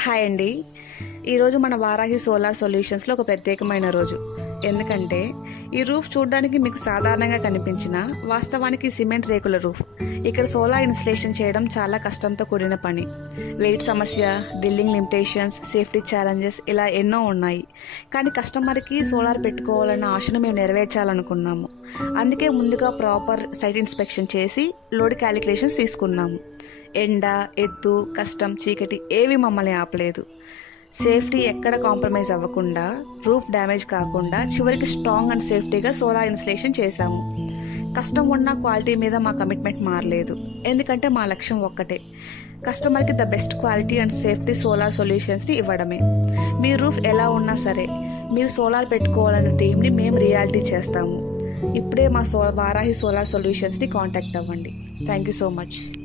Hi అండి. ఈరోజు మన వారాహి సోలార్ సొల్యూషన్స్లో ఒక ప్రత్యేకమైన రోజు. ఎందుకంటే ఈ రూఫ్ చూడడానికి మీకు సాధారణంగా కనిపించిన వాస్తవానికి సిమెంట్ రేకుల రూఫ్. ఇక్కడ సోలార్ ఇన్స్టలేషన్ చేయడం చాలా కష్టంతో కూడిన పని. వెయిట్ సమస్య, డ్రిల్లింగ్ లిమిటేషన్స్, సేఫ్టీ ఛాలెంజెస్ ఇలా ఎన్నో ఉన్నాయి. కానీ కస్టమర్కి సోలార్ పెట్టుకోవాలన్న ఆశను మేము నెరవేర్చాలనుకున్నాము. అందుకే ముందుగా ప్రాపర్ సైట్ ఇన్స్పెక్షన్ చేసి లోడ్ క్యాలిక్యులేషన్స్ తీసుకున్నాము. ఎండ, ఎత్తు, కష్టం, చీకటి ఏవి మమ్మల్ని ఆపలేదు. సేఫ్టీ ఎక్కడ కాంప్రమైజ్ అవ్వకుండా, రూఫ్ డ్యామేజ్ కాకుండా చివరికి స్ట్రాంగ్ అండ్ సేఫ్టీగా సోలార్ ఇన్స్టలేషన్ చేశాము. కష్టం ఉన్న క్వాలిటీ మీద మా కమిట్మెంట్ మారలేదు. ఎందుకంటే మా లక్ష్యం ఒక్కటే, కస్టమర్కి the best quality and safety solar సొల్యూషన్స్ని ఇవ్వడమే. మీ రూఫ్ ఎలా ఉన్నా సరే మీరు సోలార్ పెట్టుకోవాలన్న టీంని మేము రియాలిటీ చేస్తాము. ఇప్పుడే మా వారాహి సోలార్ సొల్యూషన్స్ని కాంటాక్ట్ అవ్వండి. Thank you so much.